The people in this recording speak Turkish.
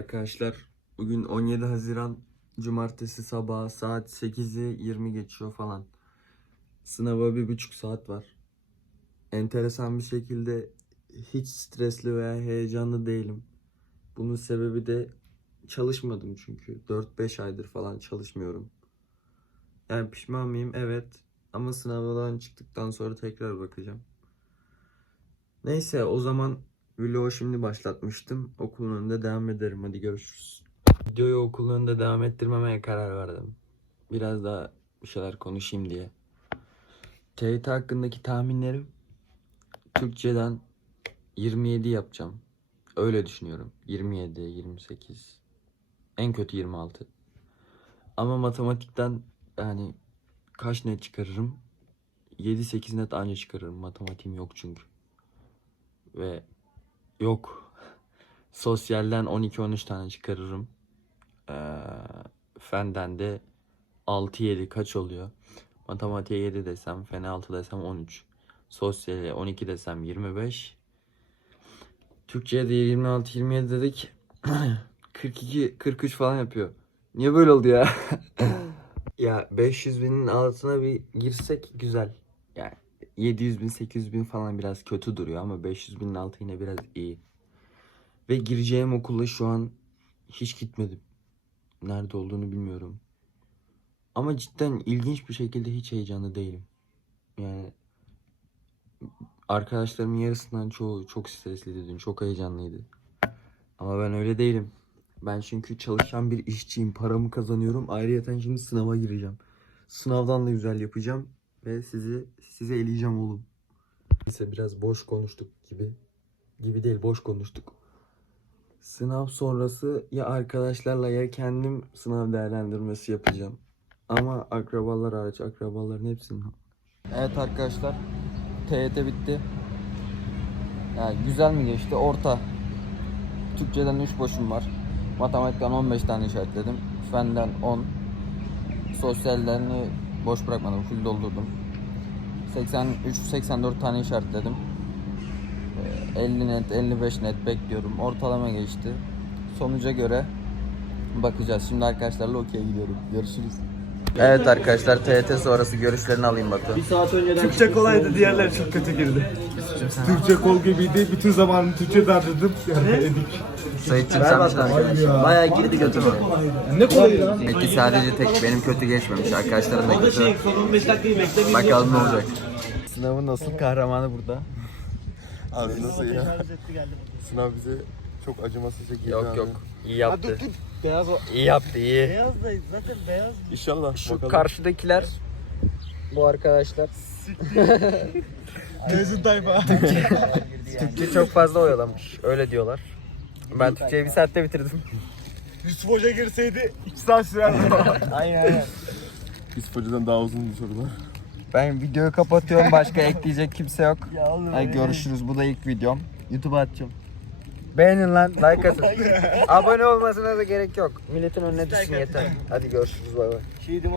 Arkadaşlar bugün 17 Haziran Cumartesi sabahı saat 8'i 20 geçiyor falan. Sınava bir buçuk saat var. Enteresan bir şekilde hiç stresli veya heyecanlı değilim. Bunun sebebi de çalışmadım çünkü. 4-5 aydır falan çalışmıyorum. Yani pişman mıyım? Evet. Ama sınavdan çıktıktan sonra tekrar bakacağım. Neyse o zaman vlogu şimdi başlatmıştım. Okulun önünde devam ederim. Hadi görüşürüz. Videoyu okulun önünde devam ettirmemeye karar verdim. Biraz daha bir şeyler konuşayım diye. TYT hakkındaki tahminlerim Türkçeden 27 yapacağım. Öyle düşünüyorum. 27, 28. En kötü 26. Ama matematikten yani kaç net çıkarırım? 7-8 net anca çıkarırım. Matematiğim yok çünkü. Ve yok. Sosyalden 12-13 tane çıkarırım. Ee, fenden de 6-7 kaç oluyor? Matematiğe 7 desem, fene 6 desem 13. Sosyale 12 desem 25. Türkçe'ye de 26-27 dedik. 42-43 falan yapıyor. Niye böyle oldu ya? ya 500 binin altına bir girsek güzel. Yani 700 bin 800 bin falan biraz kötü duruyor ama 500 binin altı yine biraz iyi. Ve gireceğim okula şu an hiç gitmedim. Nerede olduğunu bilmiyorum. Ama cidden ilginç bir şekilde hiç heyecanlı değilim. Yani arkadaşlarımın yarısından çoğu çok stresliydi dün, çok heyecanlıydı. Ama ben öyle değilim. Ben çünkü çalışan bir işçiyim, paramı kazanıyorum. Ayrıyeten şimdi sınava gireceğim. Sınavdan da güzel yapacağım ve sizi size eleyeceğim oğlum. Neyse biraz boş konuştuk gibi. Gibi değil boş konuştuk. Sınav sonrası ya arkadaşlarla ya kendim sınav değerlendirmesi yapacağım. Ama akrabalar hariç akrabaların hepsini. Evet arkadaşlar TYT bitti. Yani güzel mi geçti? Orta. Türkçeden 3 boşum var. Matematikten 15 tane işaretledim. Fenden 10. Sosyallerini boş bırakmadım. Full doldurdum. 83-84 tane işaretledim. Ee, 50 net, 55 net bekliyorum. Ortalama geçti. Sonuca göre bakacağız. Şimdi arkadaşlarla okey'e gidiyorum. Görüşürüz. Evet arkadaşlar TYT sonrası görüşlerini alayım Batu. Türkçe kolaydı, diğerleri çok kötü girdi. Türkçe kol gibiydi, bütün zamanını Türkçe harcadım. Yani edik. Sayıtçım sen misin arkadaşlar? Bayağı girdi götüme. Ne kolay lan? Peki sadece tek benim kötü geçmemiş. Arkadaşlarım da kötü. Şey, son 15 dakikayı beklemeyin. Bakalım ne olacak. Sınavın nasıl kahramanı burada. Abi nasıl ya? Sınav bize çok acımasızca girdi Yok abi. yok. İyi yaptı. Beyaz o. İyi yaptı iyi. Beyaz da zaten beyaz. İnşallah Şu bakalım. karşıdakiler bu arkadaşlar Mezun tayfa. Türkçe çok fazla oyalamış. Öyle diyorlar. Ben Türkçeyi bir saatte bitirdim. Yusuf Hoca girseydi 2 saat sürerdi. aynen aynen. Yusuf Hoca'dan daha uzun bir sorular. Ben videoyu kapatıyorum. Başka ekleyecek kimse yok. Ya oğlum. Hadi görüşürüz. Bu da ilk videom. YouTube'a atacağım. Beğenin lan, like atın. Abone olmasına da gerek yok. Milletin önüne düşsün yeter. Hadi görüşürüz bay bay.